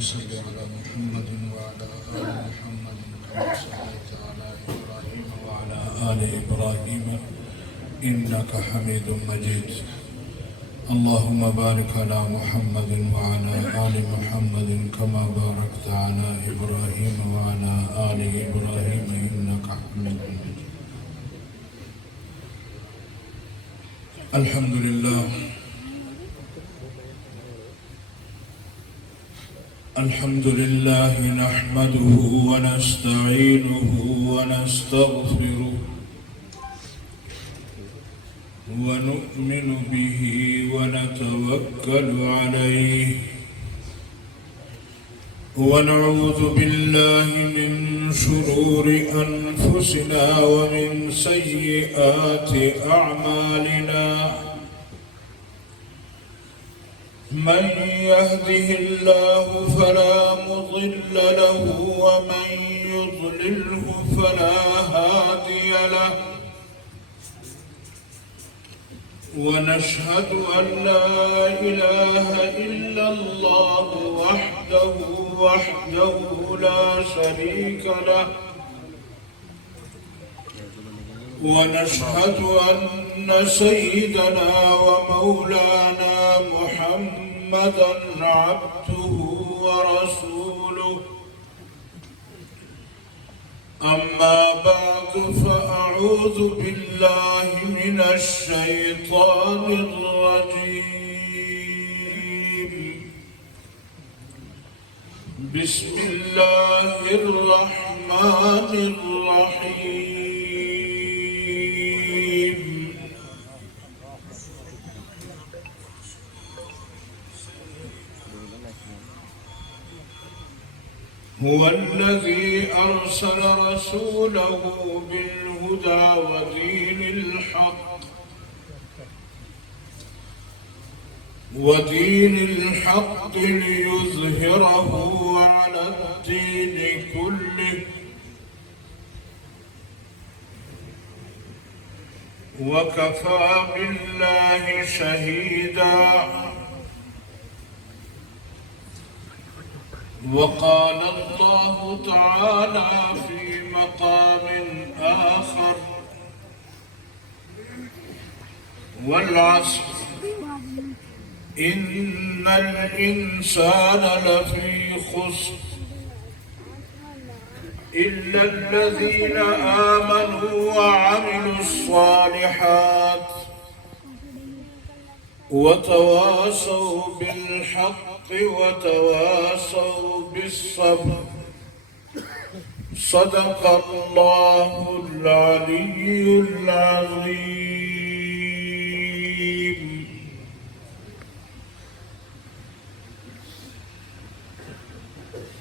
صل على محمد وعلى آل محمد كما صليت على إبراهيم وعلى آل إبراهيم إنك حميد مجيد. اللهم بارك على محمد وعلى آل محمد كما باركت على إبراهيم وعلى آل إبراهيم إنك حميد مجيد. الحمد لله الحمد لله نحمده ونستعينه ونستغفره ونؤمن به ونتوكل عليه ونعوذ بالله من شرور أنفسنا ومن سيئات أعمالنا. من يهده الله فلا مضل له ومن يضلله فلا هادي له. ونشهد أن لا إله إلا الله وحده لا شريك له. ونشهد أن سيدنا ومولانا محمدا عبده ورسوله. أما بعد فأعوذ بالله من الشيطان الرجيم. بسم الله الرحمن الرحيم. هو الذي أرسل رسوله بالهدى ودين الحق ليظهره على الدين كله وكفى بالله شهيدا. وقال الله تعالى في مقام آخر: والعصر إن الإنسان لفي خسر إلا الذين آمنوا وعملوا الصالحات وتواصوا بالحق وتواصوا بالصبر. صدق الله العلي العظيم.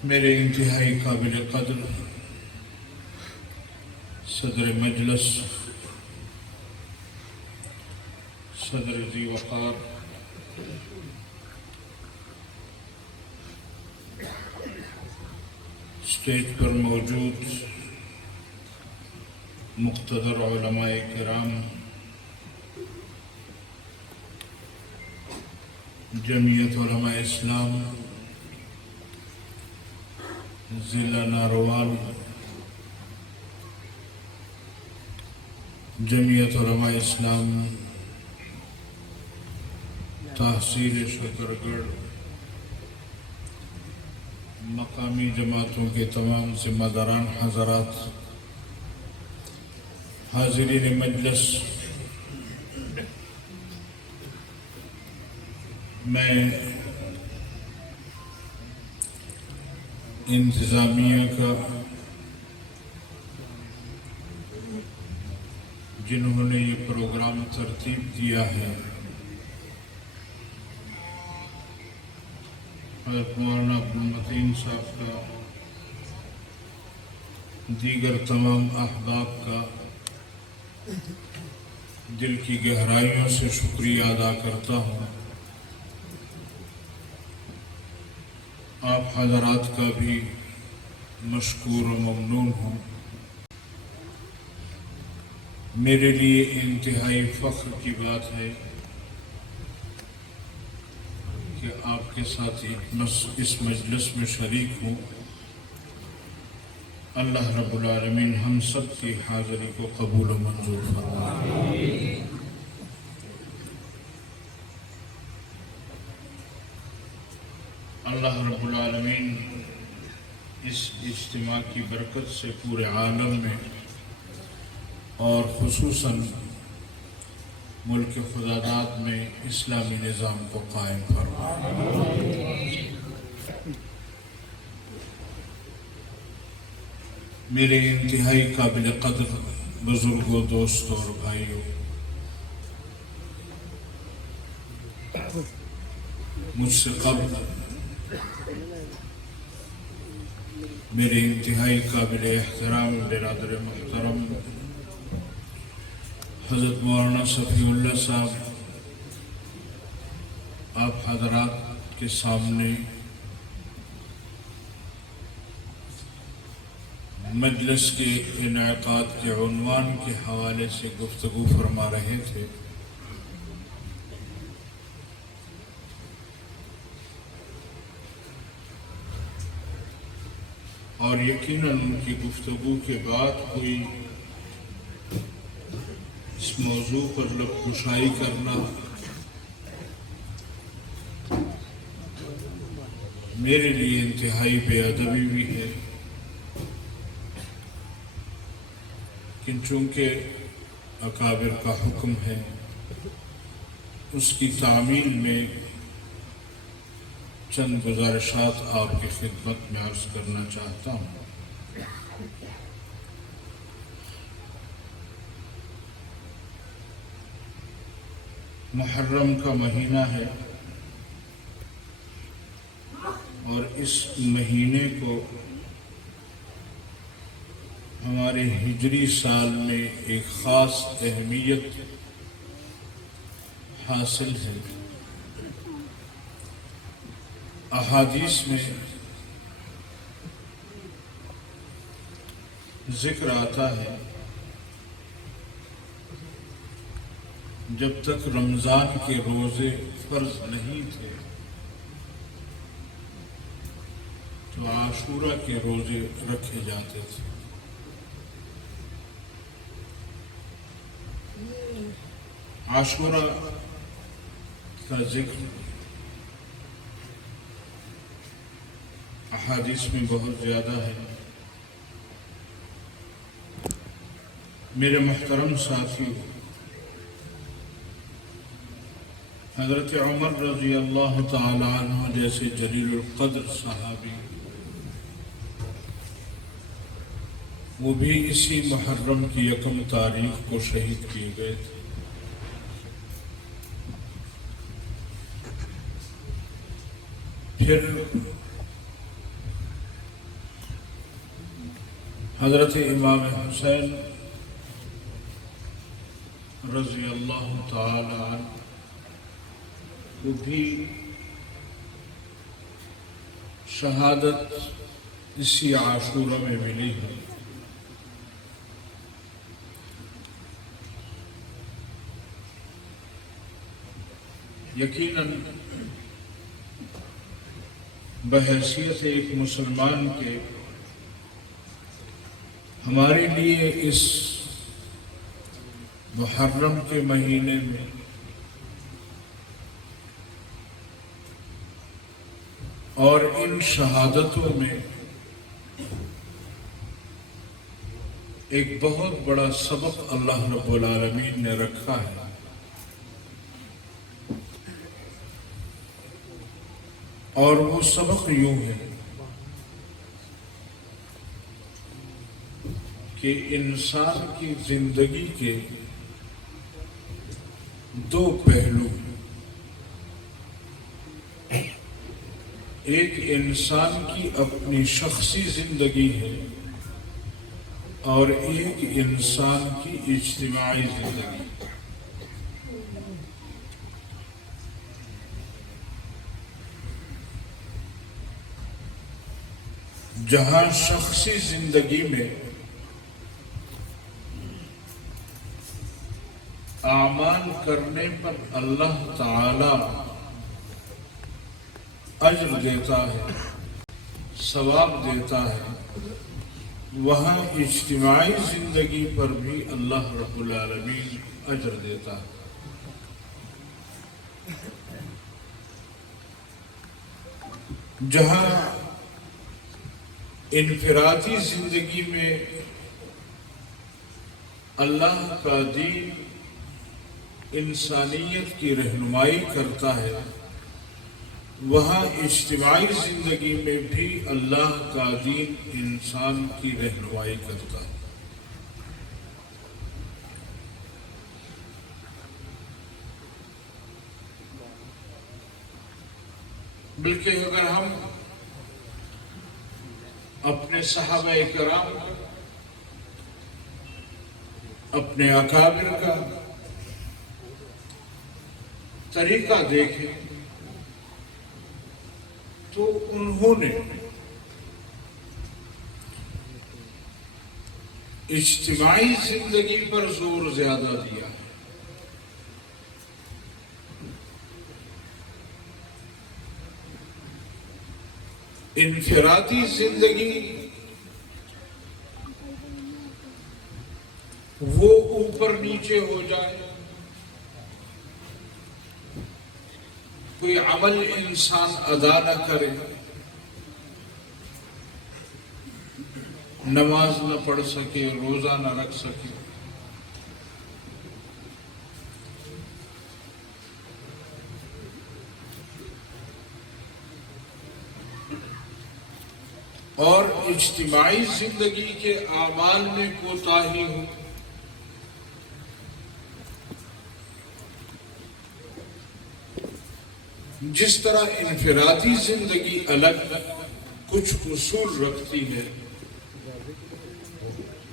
میرے انتہائی قابل قدر صدر مجلس، صدر ذی وقار، اسٹیج پر موجود مقتدر علماء کرام، جمعیت علماء اسلام ضلع ناروال، جمعیت علماء اسلام تحصیل شکرگڑھ، مقامی جماعتوں کے تمام ذمہ داران حضرات، حاضرین مجلس، میں انتظامیہ کا، جنہوں نے یہ پروگرام ترتیب دیا ہے، حضرت مولانا عبدالمتین صاحب کا، دیگر تمام احباب کا دل کی گہرائیوں سے شکریہ ادا کرتا ہوں. آپ حضرات کا بھی مشکور و ممنون ہوں. میرے لیے انتہائی فخر کی بات ہے کہ آپ کے کے ساتھ اس مجلس میں شریک ہوں. اللہ رب العالمین ہم سب کی حاضری کو قبول و منظور فرمائے. اللہ رب العالمین اس اجتماع کی برکت سے پورے عالم میں اور خصوصاً ملک خداداد میں اسلامی نظام کو قائم فرمائے. میرے انتہائی قابل قدر بزرگوں، دوستوں اور بھائیوں، مجھ سے قبل میرے انتہائی قابل احترام برادر محترم حضرت مولانا صفی اللہ صاحب آپ حضرات کے سامنے مجلس کے انعقاد کے عنوان کے حوالے سے گفتگو فرما رہے تھے. اور یقیناً ان کی گفتگو کے بعد کوئی اس موضوع پر لب کشائی کرنا میرے لیے انتہائی بے ادبی بھی ہے، لیکن چونکہ اکابر کا حکم ہے اس کی تعمیل میں چند گزارشات آپ کی خدمت میں عرض کرنا چاہتا ہوں. محرم کا مہینہ ہے اور اس مہینے کو ہمارے ہجری سال میں ایک خاص اہمیت حاصل ہے. احادیث میں ذکر آتا ہے جب تک رمضان کے روزے فرض نہیں تھے تو عاشورہ کے روزے رکھے جاتے تھے. عاشورہ کا ذکر احادیث میں بہت زیادہ ہے. میرے محترم ساتھی، حضرت عمر رضی اللہ تعالی عنہ جیسے جلیل القدر صحابی، وہ بھی اسی محرم کی 1 تاریخ کو شہید کیے گئے تھے. پھر حضرت امام حسین رضی اللہ تعالی عنہ کو بھی شہادت اسی عاشورہ میں ملی ہے. یقیناً بحیثیت ایک مسلمان کے ہمارے لیے اس محرم کے مہینے میں اور ان شہادتوں میں ایک بہت بڑا سبق اللہ رب العالمین نے رکھا ہے. اور وہ سبق یوں ہے کہ انسان کی زندگی کے 2 پہلو ہیں. ایک انسان کی اپنی شخصی زندگی ہے اور ایک انسان کی اجتماعی زندگی. جہاں شخصی زندگی میں اعمال کرنے پر اللہ تعالی اجر دیتا ہے، ثواب دیتا ہے، وہاں اجتماعی زندگی پر بھی اللہ رب العالمین اجر دیتا ہے۔ جہاں انفرادی زندگی میں اللہ کا دین انسانیت کی رہنمائی کرتا ہے، وہاں اجتماعی زندگی میں بھی اللہ کا دین انسان کی رہنمائی کرتا ہے۔ بلکہ اگر ہم اپنے صحابہ کرام، اپنے اکابر کا طریقہ دیکھیں تو انہوں نے اجتماعی زندگی پر زور زیادہ دیا۔ انفرادی زندگی وہ اوپر نیچے ہو جائے، کوئی عمل انسان ادا نہ کرے، نماز نہ پڑھ سکے، روزہ نہ رکھ سکے، اور اجتماعی زندگی کے اعمال میں کوتاہی ہو۔ جس طرح انفرادی زندگی الگ کچھ اصول رکھتی ہے،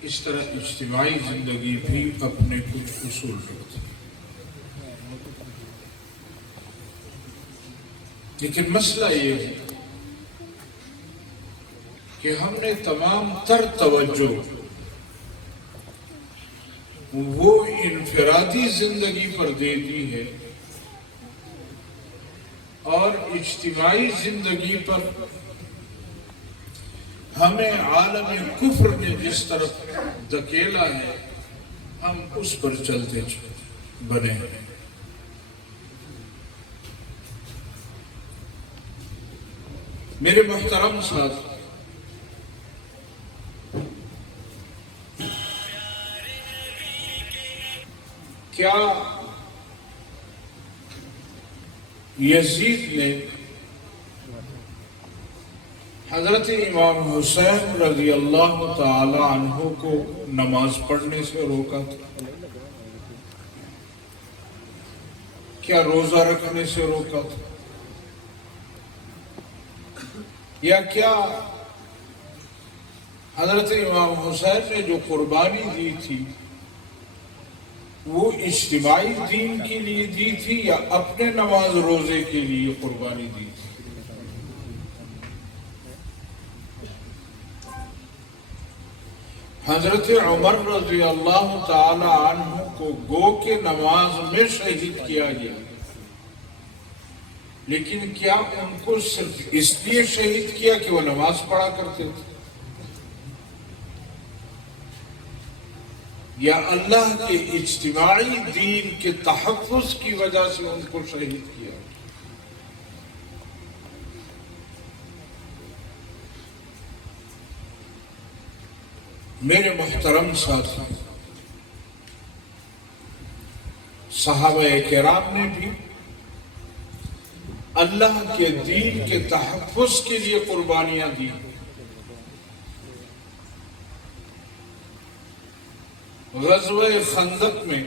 اس طرح اجتماعی زندگی بھی اپنے کچھ اصول رکھتی ہے۔ لیکن مسئلہ یہ ہے کہ ہم نے تمام تر توجہ وہ انفرادی زندگی پر دے دی ہے اور اجتماعی زندگی پر ہمیں عالم کفر نے جس طرف دھکیلا ہے ہم اس پر چلتے بنے ہیں۔ میرے محترم ساتھ، کیا یزید نے حضرت امام حسین رضی اللہ تعالی عنہ کو نماز پڑھنے سے روکا تھا؟ کیا روزہ رکھنے سے روکا تھا؟ یا کیا حضرت امام حسین نے جو قربانی دی تھی وہ اجتماعی دین کے لیے دی تھی یا اپنے نماز روزے کے لیے قربانی دی تھی؟ حضرت عمر رضی اللہ تعالی عنہ کو گو کے نماز میں شہید کیا گیا، لیکن کیا ان کو صرف اس لیے شہید کیا کہ وہ نماز پڑھا کرتے تھے، یا اللہ کے اجتماعی دین کے تحفظ کی وجہ سے ان کو شہید کیا؟ میرے محترم ساتھی، صحابہ کرام نے بھی اللہ کے دین کے تحفظ کے لیے قربانیاں دی۔ غزوہ خندق میں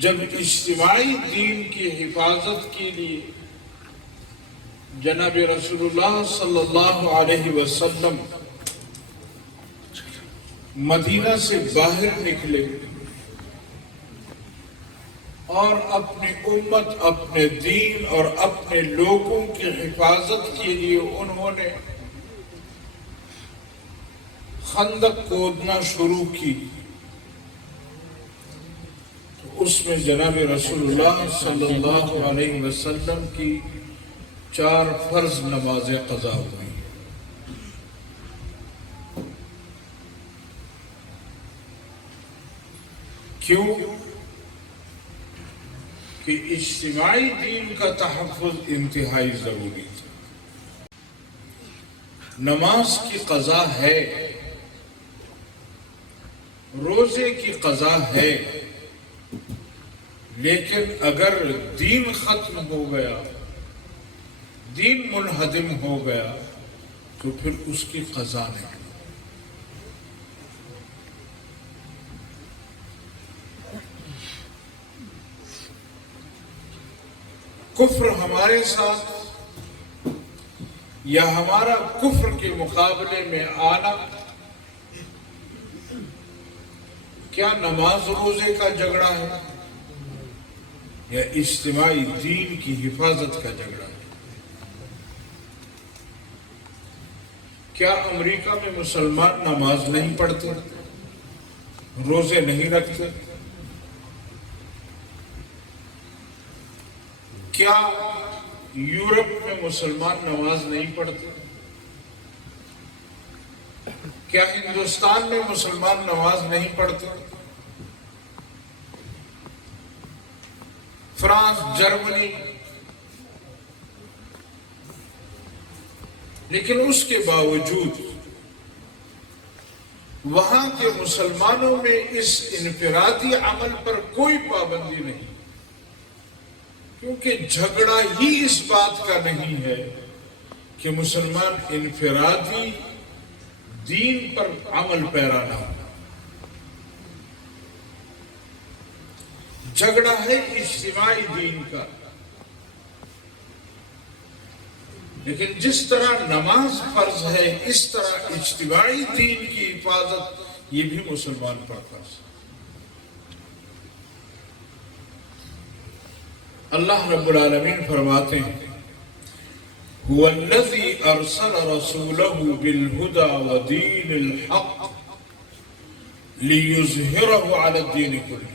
جب اجتماعی دین کی حفاظت کے لیے جناب رسول اللہ صلی اللہ علیہ وسلم مدینہ سے باہر نکلے اور اپنی امت، اپنے دین اور اپنے لوگوں کی حفاظت کے لیے انہوں نے خندق کھودنا شروع کی، اس میں جناب رسول اللہ صلی اللہ علیہ وسلم کی 4 فرض نمازیں قضا ہوئی. کیوں؟ کہ اجتماعی دین کا تحفظ انتہائی ضروری تھا. نماز کی قضا ہے، روزے کی قضا ہے، لیکن اگر دین ختم ہو گیا، دین منہدم ہو گیا تو پھر اس کی قضا نہیں. کفر ہمارے ساتھ یا ہمارا کفر کے مقابلے میں آنا کیا نماز روزے کا جھگڑا ہے یا اجتماعی دین کی حفاظت کا جھگڑا ہے؟ کیا امریکہ میں مسلمان نماز نہیں پڑھتے، روزے نہیں رکھتے؟ کیا یورپ میں مسلمان نماز نہیں پڑھتے؟ کیا ہندوستان میں مسلمان نماز نہیں پڑھتے؟ فرانس، جرمنی، لیکن اس کے باوجود وہاں کے مسلمانوں میں اس انفرادی عمل پر کوئی پابندی نہیں، کیونکہ جھگڑا ہی اس بات کا نہیں ہے کہ مسلمان انفرادی دین پر عمل پیرا نہ ہو. جھگڑا ہے اجتماعی دین کا. لیکن جس طرح نماز فرض ہے، اس طرح اجتماعی دین کی حفاظت یہ بھی مسلمان پر فرض ہے. اللہ رب العالمین فرماتے ہیں هو الذي ارسل رسوله بالهدى ودين الحق ليظهره على الدين كله.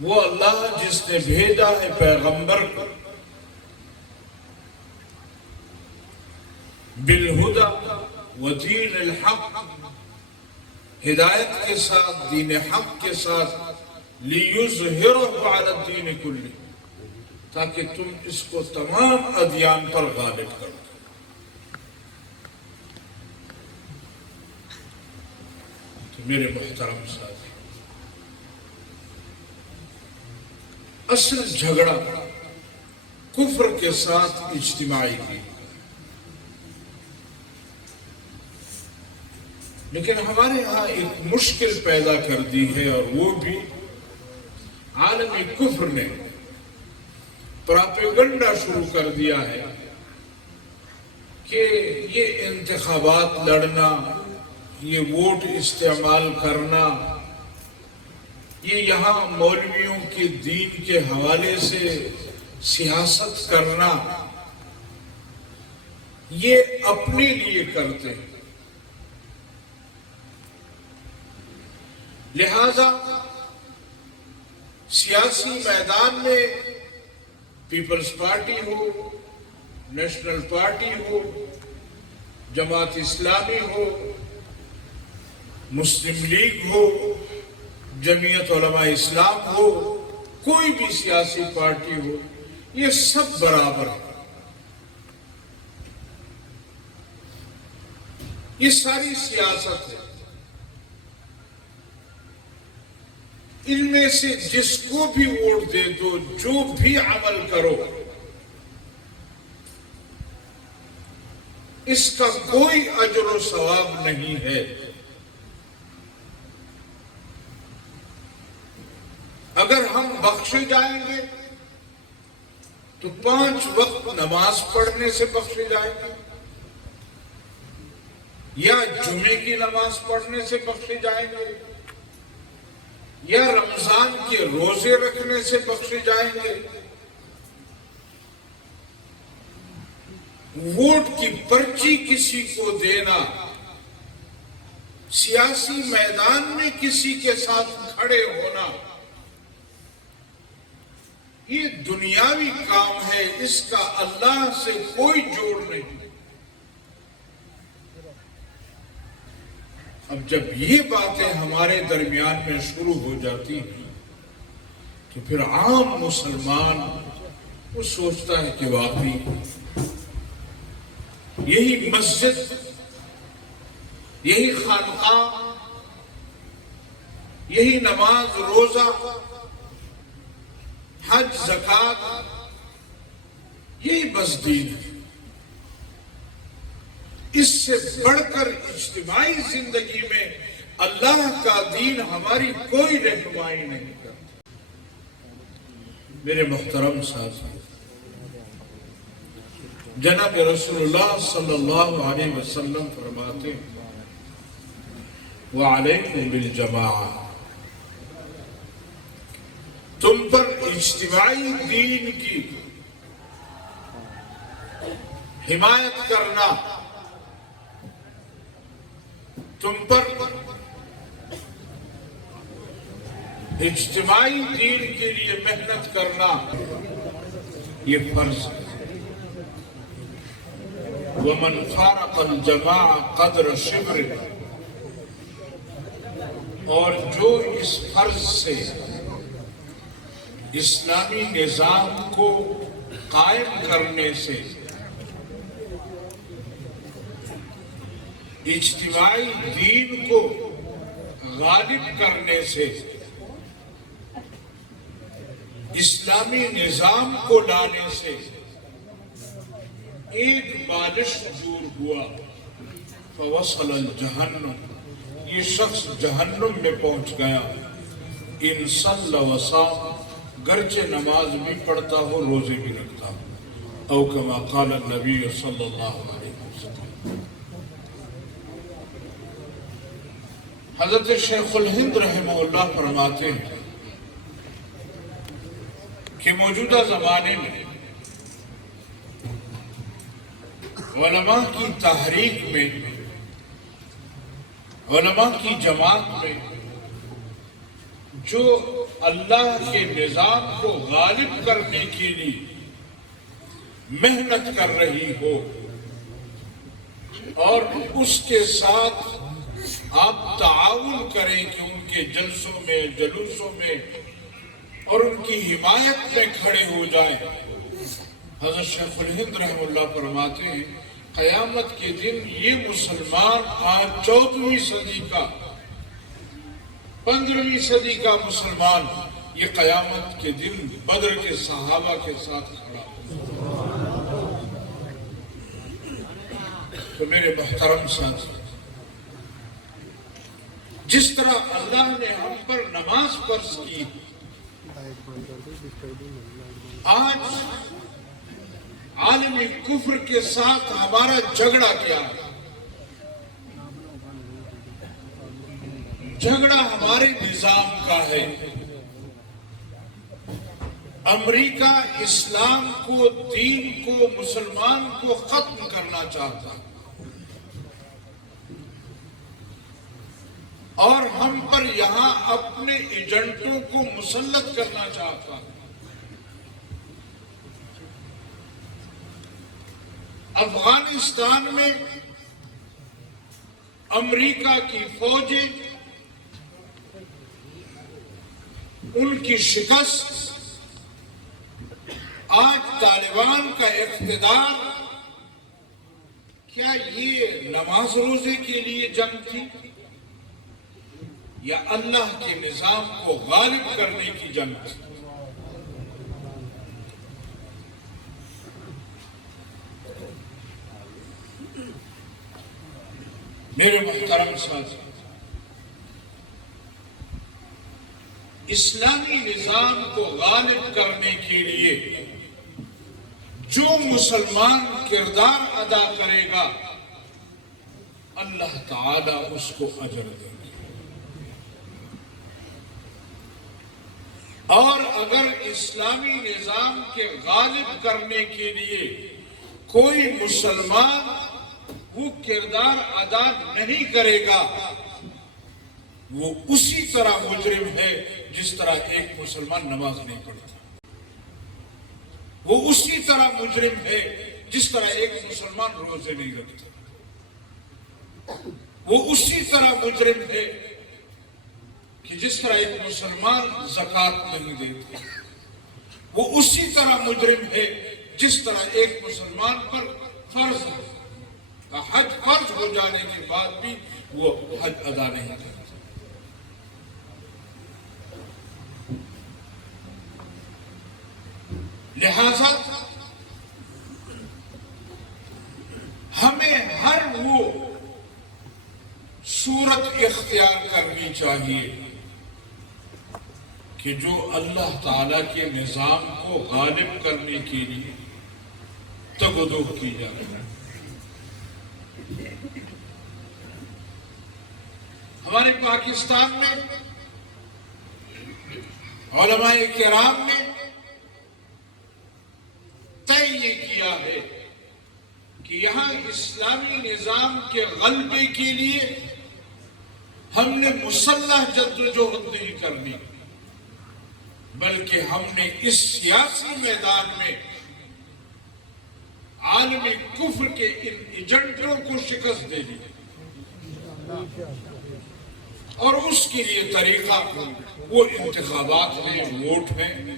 وہ اللہ جس نے بھیجا ہے پیغمبر کو بالهدى ودين الحق، ہدایت کے ساتھ، دین حق کے ساتھ، لِيُظْهِرَهُ عَلَى الدِّينِ كُلِّهِ، تاکہ تم اس کو تمام ادیان پر غالب کر دو. تو میرے محترم ساتھی، اصل جھگڑا کفر کے ساتھ اجتماعی کی، لیکن ہمارے ہاں ایک مشکل پیدا کر دی ہے، اور وہ بھی عالمی کفر نے پراپیگنڈا شروع کر دیا ہے کہ یہ انتخابات لڑنا، یہ ووٹ استعمال کرنا، یہ یہاں مولویوں کے دین کے حوالے سے سیاست کرنا، یہ اپنے لیے کرتے ہیں. لہذا سیاسی میدان میں پیپلز پارٹی ہو، نیشنل پارٹی ہو، جماعت اسلامی ہو، مسلم لیگ ہو، جمعیت علماء اسلام ہو، کوئی بھی سیاسی پارٹی ہو، یہ سب برابر ہے. یہ ساری سیاست ہے. ان میں سے جس کو بھی ووٹ دے دو، جو بھی عمل کرو، اس کا کوئی اجر و ثواب نہیں ہے. اگر ہم بخشے جائیں گے تو 5 وقت نماز پڑھنے سے بخشے جائیں گے، یا جمعے کی نماز پڑھنے سے بخشے جائیں گے، یا رمضان کے روزے رکھنے سے بخشے جائیں گے. ووٹ کی پرچی کسی کو دینا سیاسی میدان میں کسی کے ساتھ کھڑے ہونا یہ دنیاوی کام ہے، اس کا اللہ سے کوئی جوڑ نہیں۔ اب جب یہ باتیں ہمارے درمیان میں شروع ہو جاتی ہیں تو پھر عام مسلمان وہ سوچتا ہے کہ واقعی یہی مسجد، یہی خانقاہ، یہی نماز روزہ حج زکوٰۃ یہی بس دین ہے، اس سے بڑھ کر اجتماعی زندگی میں اللہ کا دین ہماری کوئی رہنمائی نہیں کرتا۔ میرے محترم ساتھی، جناب رسول اللہ صلی اللہ علیہ وسلم فرماتے ہیں وَعَلَيْكُمْ بِالْجَمَاعَةِ، تم پر اجتماعی دین کی حمایت کرنا، تم پر اجتماعی دین کے لیے محنت کرنا یہ فرض ہے۔ وَمَنْ فَارَقَ الْجَمَاعَ قَدْرَ شِبْرٍ، اور جو اس فرض سے اسلامی نظام کو قائم کرنے سے، اجتماعی دین کو غالب کرنے سے، اسلامی نظام کو لانے سے ایک بالش دور ہوا فوصل الجہنم، یہ شخص جہنم میں پہنچ گیا۔ ان صلی وصام، گرچہ نماز بھی پڑھتا ہو روزے بھی رکھتا ہو، او کما قال النبی صلی اللہ علیہ وسلم۔ حضرت شیخ الہند رحمہ اللہ فرماتے ہیں کہ موجودہ زمانے میں علماء کی تحریک میں، علماء کی جماعت میں جو اللہ کے نظام کو غالب کرنے کے لیے محنت کر رہی ہو اور اس کے ساتھ آپ تعاون کریں کہ ان کے جلسوں میں، جلوسوں میں اور ان کی حمایت میں کھڑے ہو جائیں۔ حضرت شیخ الہند رحمہ اللہ فرماتے ہیں قیامت کے دن یہ مسلمان آج 14ویں صدی کا، 15ویں صدی کا مسلمان یہ قیامت کے دن بدر کے صحابہ کے ساتھ کھڑا ہو۔ تو میرے محترم ساتھی، جس طرح اللہ نے ہم پر نماز فرض کی، آج عالم کفر کے ساتھ ہمارا جھگڑا کیا ہے؟ جھگڑا ہمارے نظام کا ہے۔ امریکہ اسلام کو، دین کو، مسلمان کو ختم کرنا چاہتا اور ہم پر یہاں اپنے ایجنٹوں کو مسلط کرنا چاہتا۔ افغانستان میں امریکہ کی فوجیں، ان کی شکست، آج طالبان کا اقتدار، کیا یہ نماز روزے کے لیے جنگ تھی یا اللہ کے نظام کو غالب کرنے کی جنگ تھی؟ میرے محترم ساتھی، اسلامی نظام کو غالب کرنے کے لیے جو مسلمان کردار ادا کرے گا اللہ تعالیٰ اس کو اجر دے گا، اور اگر اسلامی نظام کے غالب کرنے کے لیے کوئی مسلمان وہ کردار ادا نہیں کرے گا وہ اسی طرح مجرم ہے جس طرح ایک مسلمان نماز نہیں پڑھتا، وہ اسی طرح مجرم ہے جس طرح ایک مسلمان روزے نہیں رکھتا، وہ اسی طرح مجرم ہے کہ جس طرح ایک مسلمان زکوٰۃ نہیں دیتے، وہ اسی طرح مجرم ہے جس طرح ایک مسلمان پر فرض ہے، حج فرض ہو جانے کے بعد بھی وہ حج ادا نہیں کرتا۔ لہذا ہمیں ہر وہ صورت اختیار کرنی چاہیے کہ جو اللہ تعالیٰ کے نظام کو غالب کرنے کے لیے تگ و دو کی جائے۔ ہمارے پاکستان میں علماء کرام نے طے یہ کیا ہے کہ یہاں اسلامی نظام کے غلبے کے لیے ہم نے مسلح جدوجہد نہیں کرنی، بلکہ ہم نے اس سیاسی میدان میں عالمی کفر کے ان ایجنٹوں کو شکست دے دی، اور اس کے لیے طریقہ وہ انتخابات ہیں، ووٹ ہیں،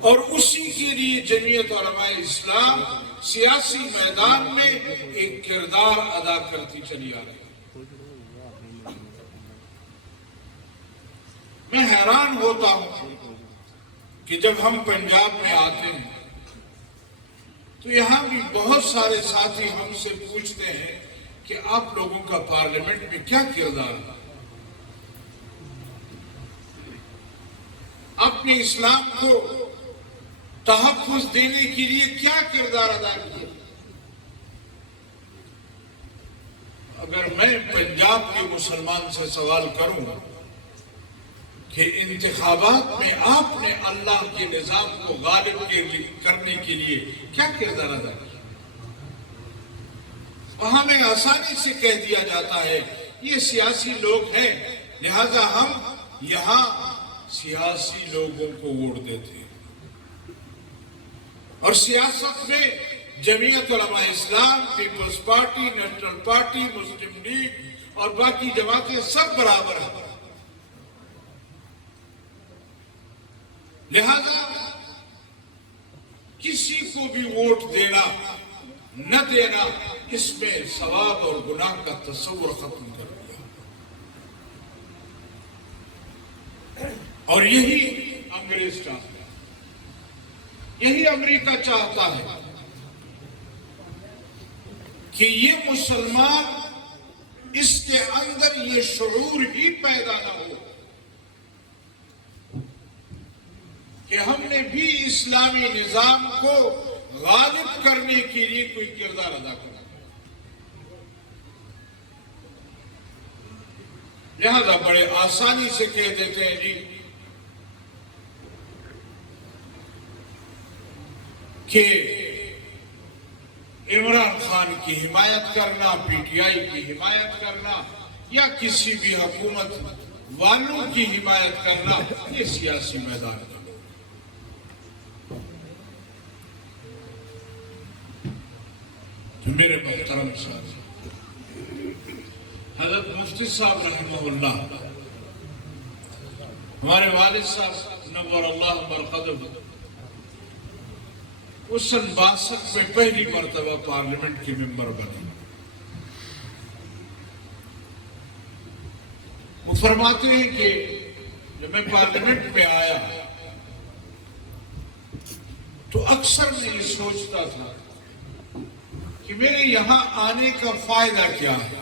اور اسی کے لیے جمعیت علماء اسلام سیاسی میدان میں ایک کردار ادا کرتی چلی آ رہی ہے۔ میں حیران ہوتا ہوں کہ جب ہم پنجاب میں آتے ہیں تو یہاں بھی بہت سارے ساتھی ہم سے پوچھتے ہیں کہ آپ لوگوں کا پارلیمنٹ میں کیا کردار ہے، اپنے اسلام کو تحفظ دینے کے لیے کیا کردار ادا کیا؟ اگر میں پنجاب کے مسلمان سے سوال کروں کہ انتخابات میں آپ نے اللہ کے نظام کو غالب کرنے کے لیے کیا کردار ادا کیا، وہاں میں آسانی سے کہہ دیا جاتا ہے یہ سیاسی لوگ ہیں، لہذا ہم یہاں سیاسی لوگوں کو ووٹ دیتے ہیں، اور سیاست میں جمعیت Ulema Islam, Peoples party, national party, مسلم لیگ اور باقی جماعتیں سب برابر ہیں۔ لہذا کسی کو بھی ووٹ دینا نہ دینا اس میں ثواب اور گناہ کا تصور ختم کر دیا، اور یہی انگریز چاہتا ہے، یہی امریکہ چاہتا ہے کہ یہ مسلمان اس کے اندر یہ شعور ہی پیدا نہ ہو کہ ہم نے بھی اسلامی نظام کو غالب کرنے کے لیے کوئی کردار ادا کرنا۔ لہذا بڑے آسانی سے کہہ دیتے ہیں جی کہ عمران خان کی حمایت کرنا، پی ٹی آئی کی حمایت کرنا یا کسی بھی حکومت والوں کی حمایت کرنا یہ سیاسی میدان ہے۔ تو میرے محترم صاحب حضرت مفتی صاحب رحمہ اللہ، ہمارے والد صاحب نور اللہ مرقدہ اس سن 62 میں پہلی مرتبہ پارلیمنٹ کے ممبر بنے۔ وہ فرماتے ہیں کہ جب میں پارلیمنٹ میں آیا تو اکثر میں یہ سوچتا تھا کہ میرے یہاں آنے کا فائدہ کیا ہے،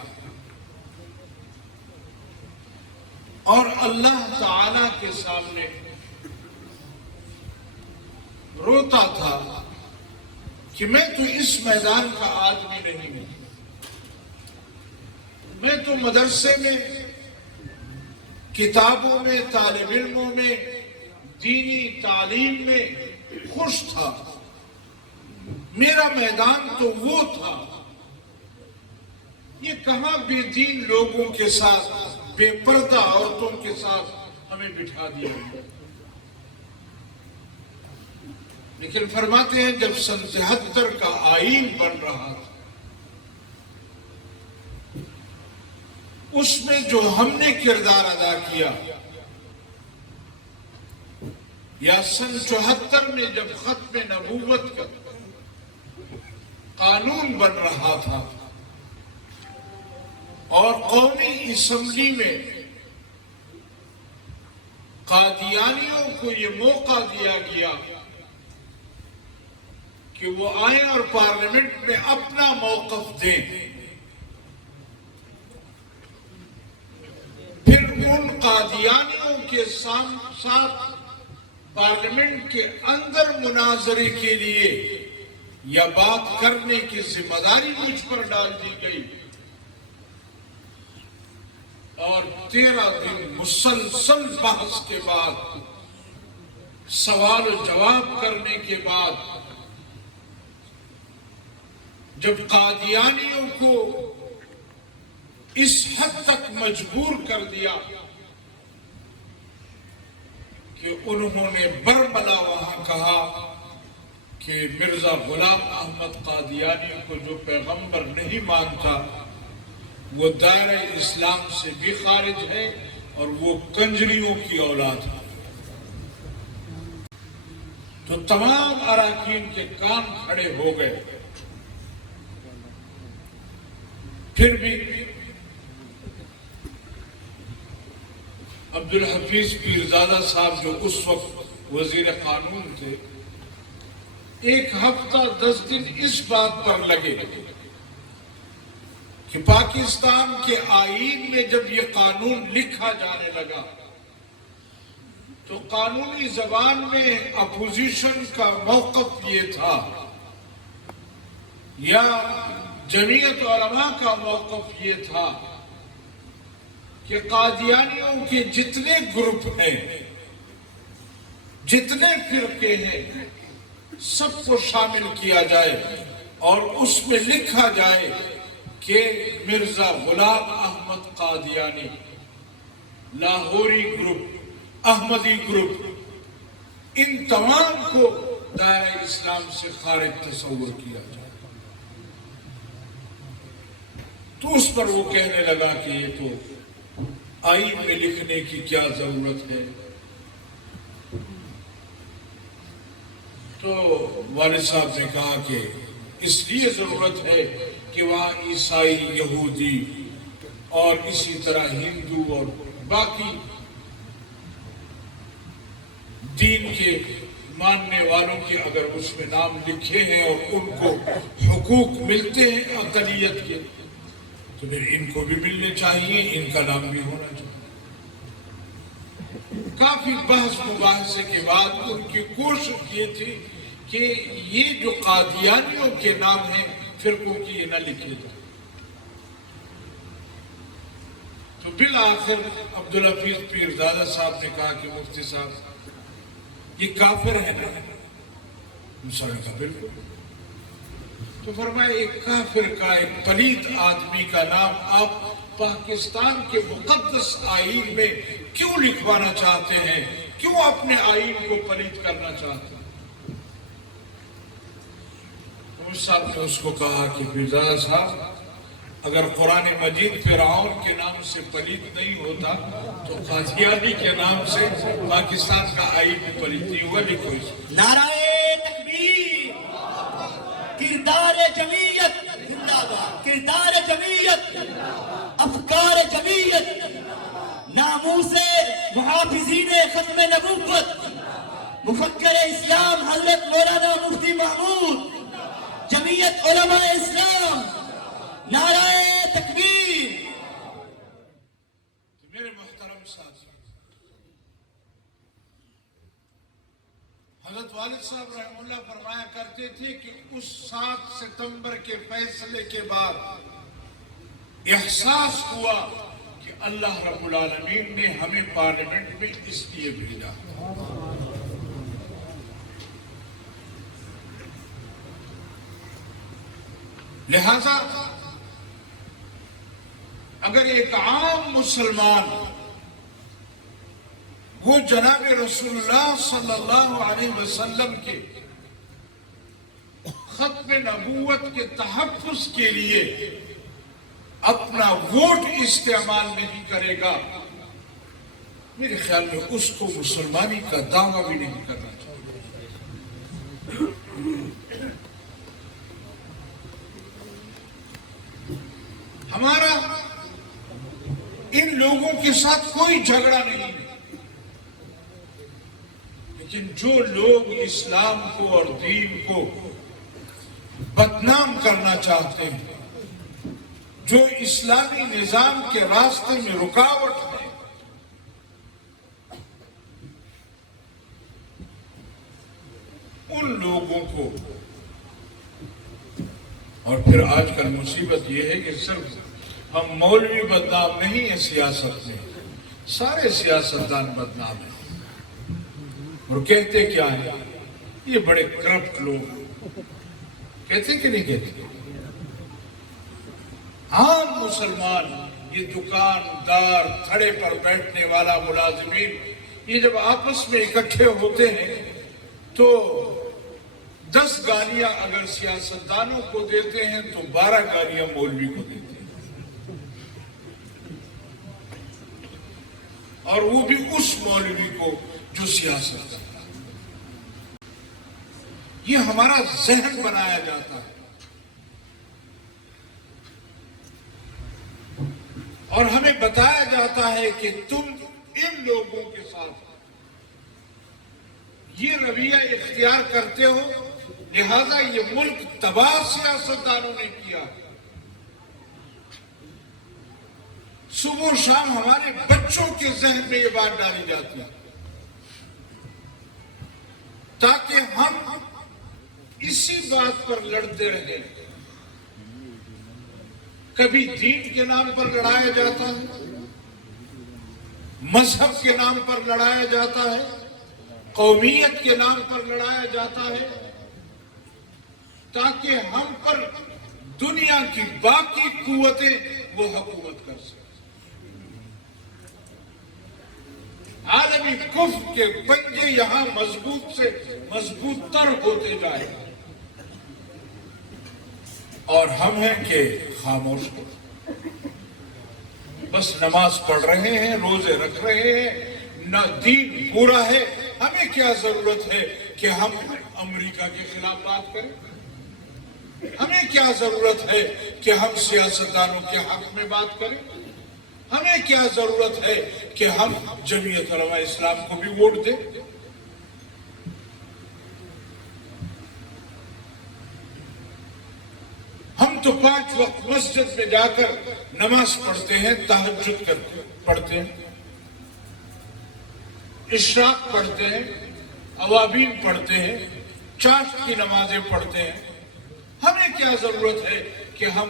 اور اللہ تعالی کے سامنے روتا تھا کہ میں تو اس میدان کا آدمی نہیں ہوں، میں تو مدرسے میں، کتابوں میں، طالب علموں میں، دینی تعلیم میں خوش تھا، میرا میدان تو وہ تھا، یہ کہاں بے دین لوگوں کے ساتھ بے پردہ عورتوں کے ساتھ ہمیں بٹھا دیا گیا. لیکن فرماتے ہیں جب سن 73 کا آئین بن رہا تھا، اس میں جو ہم نے کردار ادا کیا، یا سن 74 میں جب ختم نبوت کا قانون بن رہا تھا اور قومی اسمبلی میں قادیانیوں کو یہ موقع دیا گیا کہ وہ آئیں اور پارلیمنٹ میں اپنا موقف دیں، پھر ان قادیانیوں کے ساتھ پارلیمنٹ کے اندر مناظرے کے لیے یا بات کرنے کی ذمہ داری مجھ پر ڈال دی گئی، اور 13 دن مسلسل بحث کے بعد، سوال و جواب کرنے کے بعد، جب قادیانیوں کو اس حد تک مجبور کر دیا کہ انہوں نے برملا وہاں کہا کہ مرزا غلام احمد قادیانی کو جو پیغمبر نہیں مانتا وہ دائرہ اسلام سے بھی خارج ہے اور وہ کنجریوں کی اولاد ہے. تو تمام اراکین کے کان کھڑے ہو گئے. پھر بھی عبدالحفیظ پیرزادہ صاحب جو اس وقت وزیر قانون تھے، 1 ہفتہ 10 دن اس بات پر لگے کہ پاکستان کے آئین میں جب یہ قانون لکھا جانے لگا تو قانونی زبان میں اپوزیشن کا موقف یہ تھا، یا جمعیت علماء کا موقف یہ تھا کہ قادیانیوں کے جتنے گروپ ہیں، جتنے فرقے ہیں، سب کو شامل کیا جائے اور اس میں لکھا جائے کہ مرزا غلام احمد قادیانی، لاہوری گروپ، احمدی گروپ، ان تمام کو دائرہ اسلام سے خارج تصور کیا جائے. تو اس پر وہ کہنے لگا کہ یہ تو آئین میں لکھنے کی کیا ضرورت ہے. تو والد صاحب نے کہا کہ اس لیے ضرورت ہے کہ وہاں عیسائی، یہودی اور اسی طرح ہندو اور باقی دین کے ماننے والوں کے اگر اس میں نام لکھے ہیں اور ان کو حقوق ملتے ہیں اقلیت کے، تو پھر ان کو بھی ملنے چاہیے، ان کا نام بھی ہونا چاہیے. کافی بحث مباحثے کے بعد ان کی کوشش یہ تھی کہ یہ جو قادیانیوں کے نام ہیں فرقوں کی یہ نہ لکھے جائے. تو بالآخر عبدالحفیظ پیرزادہ صاحب نے کہا کہ مفتی صاحب یہ کافر ہے نا؟ مسلمان کا بالکل. تو فرمایا ایک کافر کا، ایک پلیت آدمی کا نام آپ پاکستان کے مقدس آئین میں کیوں لکھوانا چاہتے ہیں؟ کیوں اپنے آئین کو پلیت کرنا چاہتے ہیں؟ مجھ صاحب نے اس کو کہا کہ پیرزادہ صاحب، اگر قرآن مجید فرعون کے نام سے پلیت نہیں ہوتا تو قادیانی کے نام سے پاکستان کا آئین پلیت نہیں ہوا. لکھو اس کو. نعرہ تکبیر، کردار جمعیت زندہ باد، کردار جمعیت، افکار جمعیت، ناموس محافظین ختم نبوت، مفکر اسلام حضرت مولانا مفتی محمود، جمعیت علماء اسلام، نعرہ تکبیر. میرے محترم ساتھی، حضرت والد صاحب رحمہ اللہ فرمایا کرتے تھے کہ اس 7 ستمبر کے فیصلے کے بعد احساس ہوا کہ اللہ رب العالمین نے ہمیں پارلیمنٹ میں اس لیے بھیجا. لہذا اگر ایک عام مسلمان وہ جناب رسول اللہ صلی اللہ علیہ وسلم کے ختم نبوت کے تحفظ کے لیے اپنا ووٹ استعمال نہیں کرے گا، میرے خیال میں اس کو مسلمانی کا دعویٰ بھی نہیں کرنا چاہیے۔ ہمارا ان لوگوں کے ساتھ کوئی جھگڑا نہیں ہے، لیکن جو لوگ اسلام کو اور دین کو بدنام کرنا چاہتے ہیں، جو اسلامی نظام کے راستے میں رکاوٹ ہے، ان لوگوں کو، اور پھر آج کل مصیبت یہ ہے کہ صرف ہم مولوی بدنام نہیں ہیں سیاست میں، سارے سیاستدان بدنام ہیں، اور کہتے کیا ہیں؟ یہ بڑے کرپٹ لوگ، کہتے کہ نہیں کہتے؟ عام مسلمان، یہ دکاندار، تھڑے پر بیٹھنے والا ملازمین، یہ جب آپس میں اکٹھے ہوتے ہیں تو 10 گالیاں اگر سیاستدانوں کو دیتے ہیں تو 12 گالیاں مولوی کو دیتے ہیں، اور وہ بھی اس مولوی کو جو سیاست کرتا ہے۔ یہ ہمارا ذہن بنایا جاتا ہے، اور ہمیں بتایا جاتا ہے کہ تم ان لوگوں کے ساتھ یہ رویہ اختیار کرتے ہو، لہذا یہ ملک تباہ سیاستدانوں نے کیا۔ صبح و شام ہمارے بچوں کے ذہن میں یہ بات ڈالی جاتی ہے تاکہ ہم اسی بات پر لڑتے رہیں۔ کبھی دین کے نام پر لڑایا جاتا ہے، مذہب کے نام پر لڑایا جاتا ہے، قومیت کے نام پر لڑایا جاتا ہے، تاکہ ہم پر دنیا کی باقی قوتیں وہ حکومت کر سکیں۔ عالمی کفر کے پنجے یہاں مضبوط سے مضبوط تر ہوتے جائیں، اور ہم ہیں کہ خاموش ہو، بس نماز پڑھ رہے ہیں، روزے رکھ رہے ہیں، نہ دین پورا ہے۔ ہمیں کیا ضرورت ہے کہ ہم امریکہ کے خلاف بات کریں؟ ہمیں کیا ضرورت ہے کہ ہم سیاستدانوں کے حق میں بات کریں؟ ہمیں کیا ضرورت ہے کہ ہم جمعیت علماء اسلام کو بھی ووٹ دیں؟ ہم تو 5 وقت مسجد میں جا کر نماز پڑھتے ہیں، تہجد پڑھتے ہیں، اشراق پڑھتے ہیں، اوابین پڑھتے ہیں، چاشت کی نمازیں پڑھتے ہیں۔ ہمیں کیا ضرورت ہے کہ ہم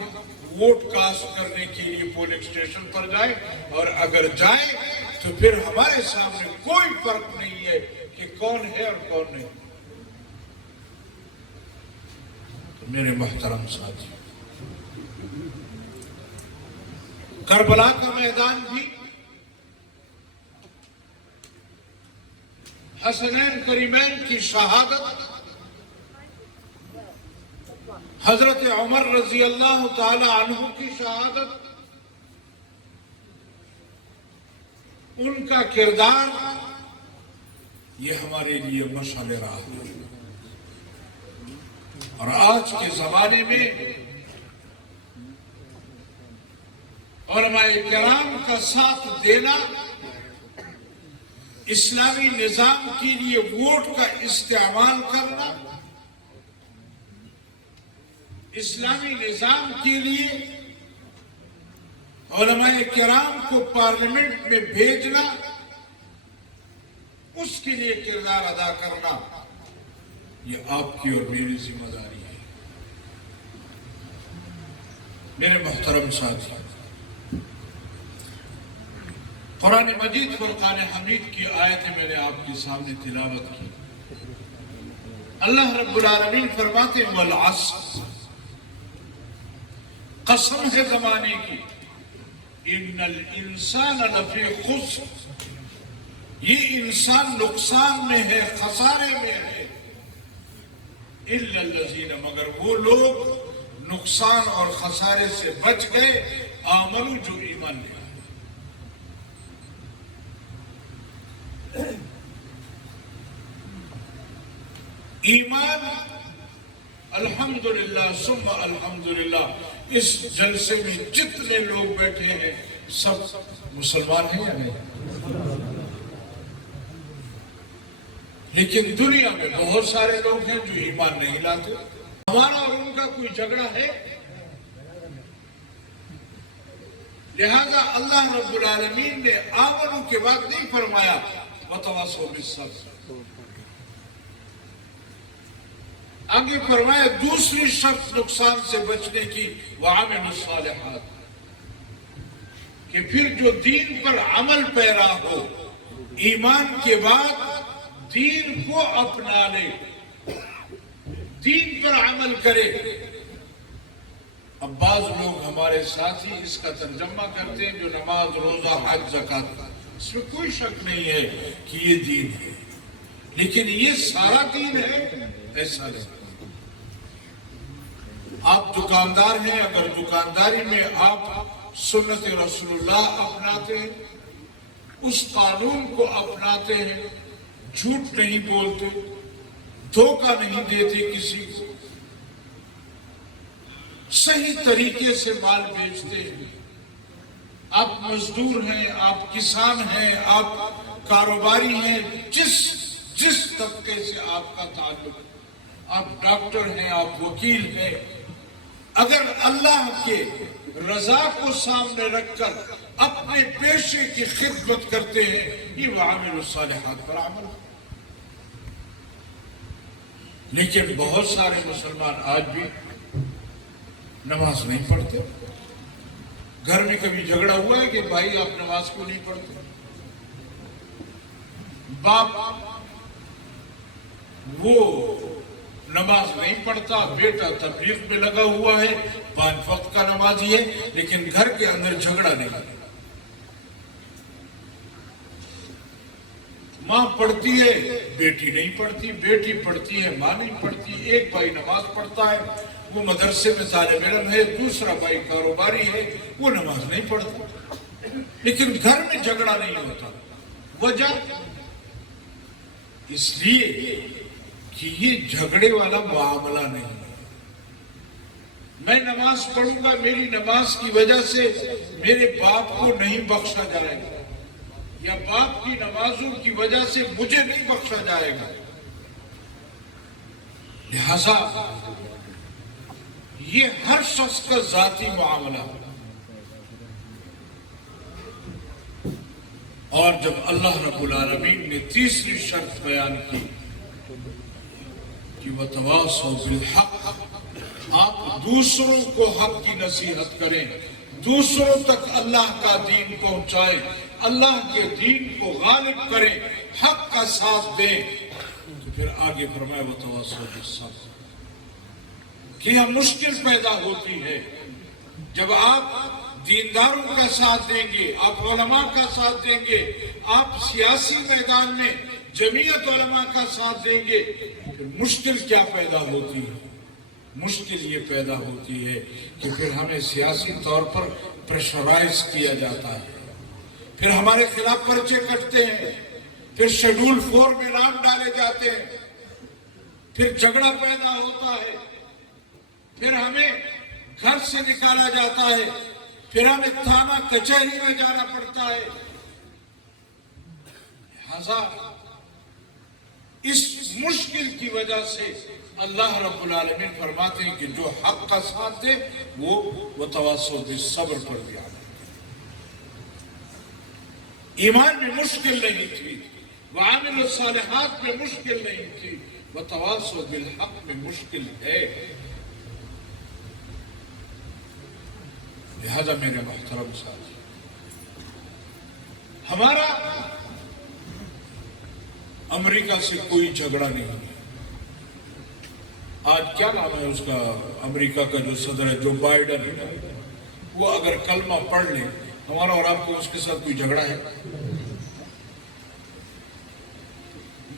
ووٹ کاسٹ کرنے کے لیے پولنگ اسٹیشن پر جائیں، اور اگر جائیں تو پھر ہمارے سامنے کوئی فرق نہیں ہے کہ کون ہے اور کون نہیں۔ تو میرے محترم ساتھی، کربلا کا میدان بھی حسنین کریمین کی شہادت، حضرت عمر رضی اللہ تعالی عنہ کی شہادت، ان کا کردار، یہ ہمارے لیے مشعل راہ ہے۔ اور آج کے زمانے میں علماء کرام کا ساتھ دینا، اسلامی نظام کے لیے ووٹ کا استعمال کرنا، اسلامی نظام کے لیے علماء کرام کو پارلیمنٹ میں بھیجنا، اس کے لیے کردار ادا کرنا، یہ آپ کی اور میری ذمہ داری ہے۔ میرے محترم ساتھی، قرآن مجید فرقان حمید کی آیتیں میں نے آپ کے سامنے تلاوت کی۔ اللہ رب العالمین فرماتے ہیں والعصر، قسم ہے زمانے کی، ان الانسان لفی خسر، یہ انسان نقصان میں ہے، خسارے میں ہے، الا الذین، مگر وہ لوگ نقصان اور خسارے سے بچ گئے، آمنوا، جو ایمان لے آئے۔ ایمان، الحمدللہ ثم الحمدللہ، اس جلسے میں جتنے لوگ بیٹھے ہیں سب مسلمان ہیں یا نہیں؟ لیکن دنیا میں بہت سارے لوگ ہیں جو ایمان نہیں لاتے۔ ہمارا اور ان کا کوئی جھگڑا ہے؟ لہذا اللہ رب العالمین نے آمنوا کے بعد نہیں فرمایا وتواصوا بالصبر، آگے فرمایا دوسری شرط نقصان سے بچنے کی، وعملوا الصالحات، کہ پھر جو دین پر عمل پیرا ہو، ایمان کے بعد دین کو اپنا لے، دین پر عمل کرے۔ اب بعض لوگ ہمارے ساتھی اس کا ترجمہ کرتے ہیں جو نماز، روزہ، حج، زکوٰۃ، اس میں کوئی شک نہیں ہے کہ یہ دین ہے، لیکن یہ سارا دین ہے ایسا نہیں۔ آپ دکاندار ہیں، اگر دکانداری میں آپ سنت رسول اللہ اپناتے ہیں، اس قانون کو اپناتے ہیں، جھوٹ نہیں بولتے، دھوکہ نہیں دیتے کسی کو، صحیح طریقے سے مال بیچتے ہیں، آپ مزدور ہیں، آپ کسان ہیں، آپ کاروباری ہیں، جس طبقے سے آپ کا تعلق، آپ ڈاکٹر ہیں، آپ وکیل ہیں، اگر اللہ کے رضا کو سامنے رکھ کر اپنے پیشے کی خدمت کرتے ہیں، یہ وعامل الصالحات پر عمل ہے۔ لیکن بہت سارے مسلمان آج بھی نماز نہیں پڑھتے۔ گھر میں کبھی جھگڑا ہوا ہے کہ بھائی آپ نماز کیوں نہیں پڑھتے؟ باپ وہ نماز نہیں پڑھتا، بیٹا تبلیغ میں لگا ہوا ہے، 5 وقت کا نمازی ہے، لیکن گھر کے اندر جھگڑا نہیں۔ ماں پڑھتی ہے، بیٹی نہیں پڑھتی، بیٹی پڑھتی ہے، ماں نہیں پڑھتی، ایک بھائی نماز پڑھتا ہے، وہ مدرسے میں طالب علم ہے، دوسرا بھائی کاروباری ہے، وہ نماز نہیں پڑھتا، لیکن گھر میں جھگڑا نہیں ہوتا۔ وجہ اس لیے کہ یہ جھگڑے والا معاملہ نہیں ہے۔ میں نماز پڑھوں گا، میری نماز کی وجہ سے میرے باپ کو نہیں بخشا جائے گا، یا باپ کی نمازوں کی وجہ سے مجھے نہیں بخشا جائے گا، لہذا یہ ہر شخص کا ذاتی معاملہ ہے۔ اور جب اللہ رب العالمین نے تیسری شرط بیان کی کہ وَتَوَاصَوْا بِالْحَقِّ، آپ دوسروں کو حق کی نصیحت کریں، دوسروں تک اللہ کا دین پہنچائیں، اللہ کے دین کو غالب کریں، حق کا ساتھ دیں، تو پھر آگے فرمایا وَتَوَاصَوْا بِالصَّبْرِ، کہ یہ مشکل پیدا ہوتی ہے جب آپ دینداروں کا ساتھ دیں گے، آپ علماء کا ساتھ دیں گے، آپ سیاسی میدان میں جمعیت علماء کا ساتھ دیں گے، پھر مشکل کیا پیدا ہوتی ہے؟ مشکل یہ پیدا ہوتی ہے کہ پھر ہمیں سیاسی طور پر پریشرائز کیا جاتا ہے، پھر ہمارے خلاف پرچے کٹتے ہیں، پھر شیڈول 4 میں نام ڈالے جاتے ہیں، پھر جھگڑا پیدا ہوتا ہے، پھر ہمیں گھر سے نکالا جاتا ہے، پھر ہمیں تھانہ کچہری میں جانا پڑتا ہے۔ لہذا اس مشکل کی وجہ سے اللہ رب العالمین فرماتے ہیں کہ جو حق کا ساتھ دے وہ وَتَوَاصَوْا بِالصَّبْرِ پر بھی آنا۔ ایمان میں مشکل نہیں تھی، وعامل الصالحات میں مشکل نہیں تھی، وَتَوَاصَوْا بِالْحَقِّ میں مشکل ہے۔ لہذا میرے محترم ساتھی، ہمارا امریکہ سے کوئی جھگڑا نہیں ہے۔ آج کیا نام ہے اس کا، امریکہ کا جو صدر ہے جو بائیڈن ہے، وہ اگر کلمہ پڑھ لے ہمارا اور آپ کو اس کے ساتھ کوئی جھگڑا ہے؟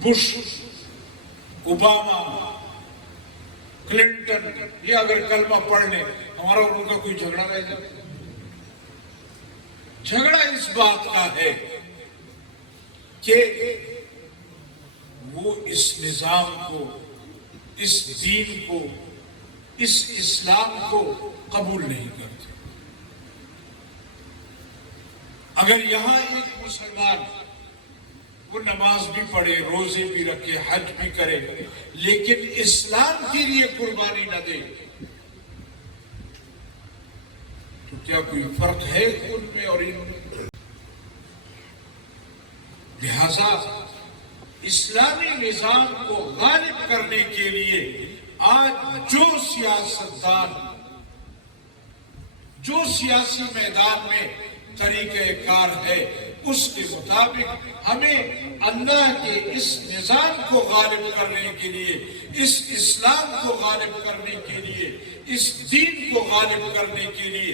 بش، اوباما، کلنٹن یہ اگر کلمہ پڑھ لیں ہمارا اور ان کا کوئی جھگڑا رہ جائے؟ جھگڑا اس بات کا ہے کہ وہ اس نظام کو، اس دین کو، اس اسلام کو قبول نہیں کرتے۔ اگر یہاں ایک مسلمان وہ نماز بھی پڑھے، روزے بھی رکھے، حج بھی کرے، لیکن اسلام کے لیے قربانی نہ دے تو کیا کوئی فرق ہے ان میں اور ان میں؟ لہذا اسلامی نظام کو غالب کرنے کے لیے آج جو سیاستدان، جو سیاسی میدان میں طریقہ کار ہے، اس کے مطابق ہمیں اللہ کے اس نظام کو غالب کرنے کے لیے، اس اسلام کو غالب کرنے کے لیے، اس دین کو غالب کرنے کے لیے،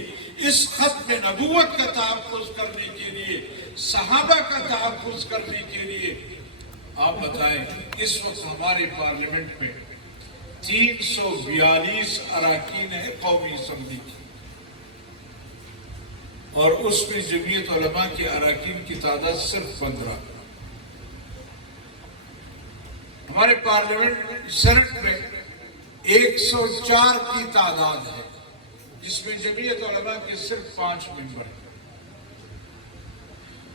اس ختم نبوت کا تحفظ کرنے کے لیے، صحابہ کا تحفظ کرنے کے لیے، آپ بتائیں اس وقت ہمارے پارلیمنٹ میں 342 اراکین ہیں قومی اسمبلی کی، اور اس میں جمعیت علماء کے اراکین کی تعداد صرف 15۔ ہمارے پارلیمنٹ سینٹ میں 104 کی تعداد ہے، جس میں جمعیت علماء کے صرف 5 ممبر ہیں۔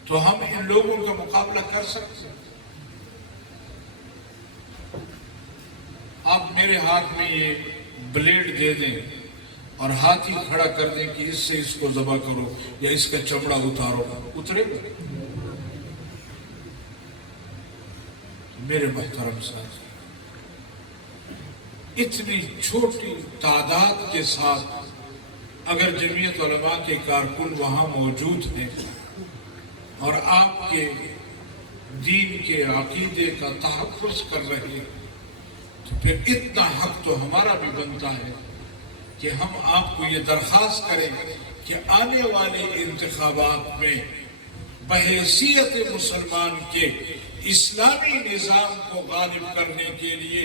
تو ہم ان لوگوں کا مقابلہ کر سکتے ہیں؟ آپ میرے ہاتھ میں یہ بلیڈ دے دیں اور ہاتھ ہی کھڑا کر دیں کہ اس سے اس کو ذبح کرو یا اس کا چمڑا اتارو، اترے گا؟ میرے محترم ساتھی، اتنی چھوٹی تعداد کے ساتھ اگر جمعیت علماء کے کارکن وہاں موجود ہیں اور آپ کے دین کے عقیدے کا تحفظ کر رہے ہیں، تو پھر اتنا حق تو ہمارا بھی بنتا ہے کہ ہم آپ کو یہ درخواست کریں کہ آنے والے انتخابات میں بحیثیت مسلمان کے اسلامی نظام کو غالب کرنے کے لیے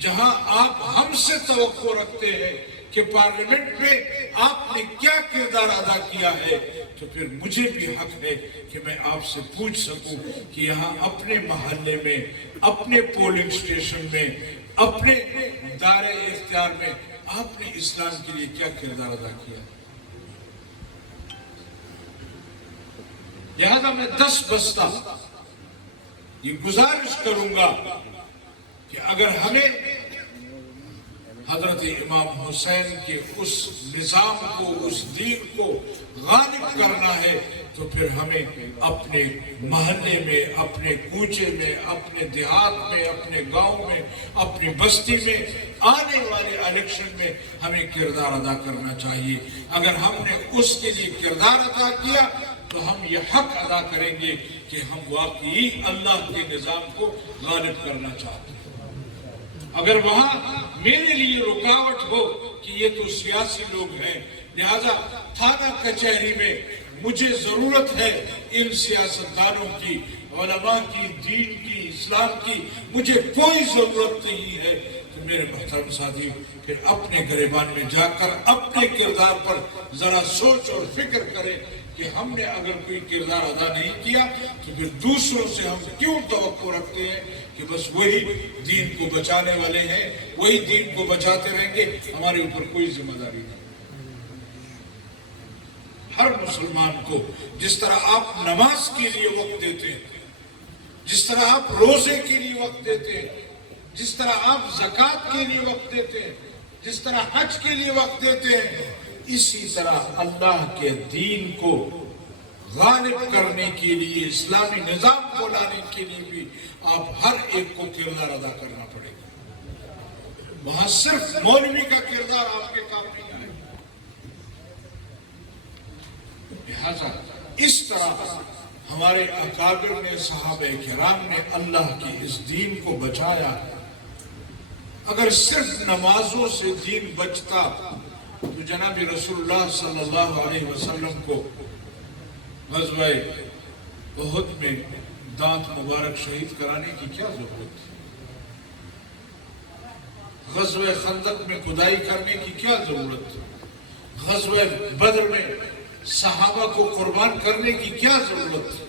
جہاں آپ ہم سے توقع رکھتے ہیں کہ پارلیمنٹ میں آپ نے کیا کردار ادا کیا ہے، تو پھر مجھے بھی حق ہے کہ میں آپ سے پوچھ سکوں کہ یہاں اپنے محلے میں، اپنے پولنگ سٹیشن میں، اپنے دائرہ اختیار میں آپ نے اسلام کے لیے کیا کردار ادا کیا۔ لہذا میں 10 بستہ یہ گزارش کروں گا کہ اگر ہمیں حضرت امام حسین کے اس نظام کو، اس دین کو غالب کرنا ہے، تو پھر ہمیں اپنے محلے میں، اپنے کوچے میں، اپنے دیہات میں، اپنے گاؤں میں، اپنی بستی میں آنے والے الیکشن میں ہمیں کردار ادا کرنا چاہیے۔ اگر ہم نے اس کے لیے کردار ادا کیا تو ہم یہ حق ادا کریں گے کہ ہم واقعی اللہ کے نظام کو غالب کرنا چاہتے ہیں۔ اگر وہاں میرے لیے رکاوٹ ہو کہ یہ تو سیاسی لوگ ہیں، لہذا تھانہ کچہری میں مجھے ضرورت ہے ان سیاستدانوں کی، علماء کی، دین کی، اسلام کی مجھے کوئی ضرورت نہیں ہے، تو میرے محترم ساتھی پھر اپنے گریبان میں جا کر اپنے کردار پر ذرا سوچ اور فکر کریں کہ ہم نے اگر کوئی کردار ادا نہیں کیا تو پھر دوسروں سے ہم کیوں توقع رکھتے ہیں کہ بس وہی دین کو بچانے والے ہیں، وہی دین کو بچاتے رہیں گے، ہمارے اوپر کوئی ذمہ داری نہیں۔ ہر مسلمان کو جس طرح آپ نماز کے لیے وقت دیتے ہیں، جس طرح آپ روزے کے لیے وقت دیتے ہیں، جس طرح آپ زکوٰۃ کے لیے وقت دیتے ہیں، جس طرح حج کے لیے وقت دیتے ہیں، اسی طرح اللہ کے دین کو غالب کرنے کے لیے، اسلامی نظام کو لانے کے لیے بھی آپ ہر ایک کو کردار ادا کرنا پڑے گا۔ وہاں صرف مولوی کا کردار آپ کے کام نہیں آئے گا۔ لہذا اس طرح ہمارے اکابر نے، صحابہ کرام نے اللہ کی اس دین کو بچایا۔ اگر صرف نمازوں سے دین بچتا تو جناب رسول اللہ صلی اللہ علیہ وسلم کو غزوہ احد میں دانت مبارک شہید کرانے کی کیا ضرورت تھی؟ غزوہ خندق میں کھدائی کرنے کی کیا ضرورت تھی؟ غزوہ بدر میں صحابہ کو قربان کرنے کی کیا ضرورت تھی؟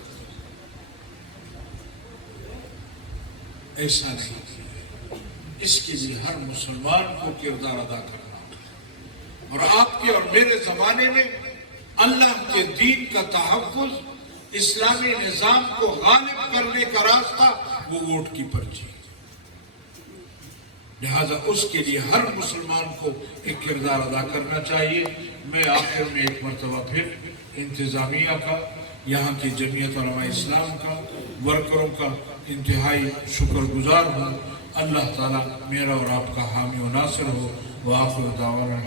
ایسا نہیں، اس کے لیے ہر مسلمان کو کردار ادا کرنا، اور آپ کے اور میرے زمانے میں اللہ کے دین کا تحفظ، اسلامی نظام کو غالب کرنے کا راستہ وہ ووٹ کی پرچی، لہذا اس کے لیے ہر مسلمان کو ایک کردار ادا کرنا چاہیے۔ میں آخر میں ایک مرتبہ پھر انتظامیہ کا، یہاں کی جمعیت علماء اسلام کا، ورکروں کا انتہائی شکر گزار ہوں۔ اللہ تعالیٰ میرا اور آپ کا حامی و ناصر ہو۔ وآخر دعوانا